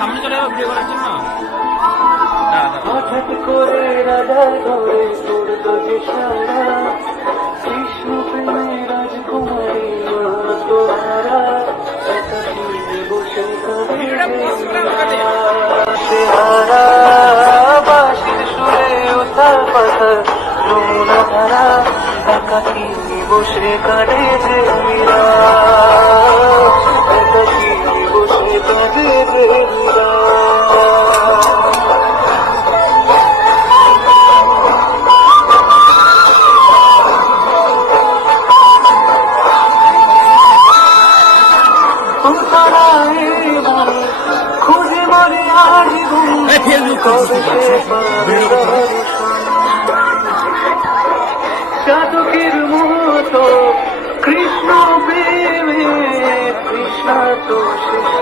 সামনে চলে যাবো ভিডিও করার জন্য। হঠাৎ করে রাধা ধরে পড়লো যে সারা কৃষ্ণ প্রেমে রাজকুমারী তোহারা বসে হারা বাঁশির সুরে উথাল পাথাল যমুনা ধারা একাকি বসে কাটে যে মীরা একাকি বসে কাটে যে মীরা। খুঁজে মরে আজ চাতকের মতো কৃষ্ণ প্রেমে কৃষ্ণ তো শেষ